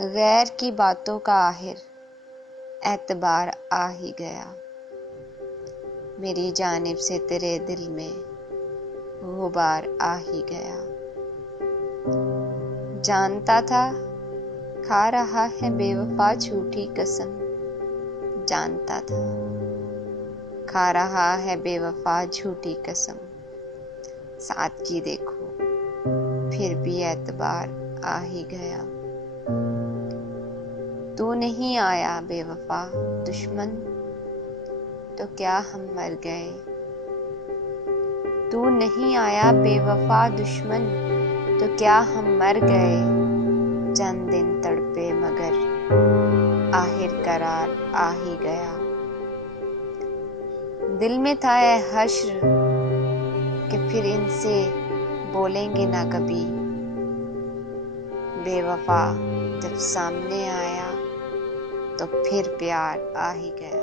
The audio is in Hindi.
गैर की बातों का आखिर एतबार आ ही गया। मेरी जानिब से तेरे दिल में गुबार आ ही गया। जानता था खा रहा है बेवफा झूठी कसम, जानता था खा रहा है बेवफा झूठी कसम। सादगी देखो फिर भी एतबार आ ही गया। तू नहीं आया बेवफा दुश्मन, तो क्या हम मर गए। तू नहीं आया बेवफा दुश्मन, तो क्या हम मर गए। चंद दिन तड़पे मगर आखिर करार आ ही गया। दिल में था ए हश्र कि फिर इनसे बोलेंगे ना कभी। बेवफा जब सामने आया तो फिर प्यार आ ही गया।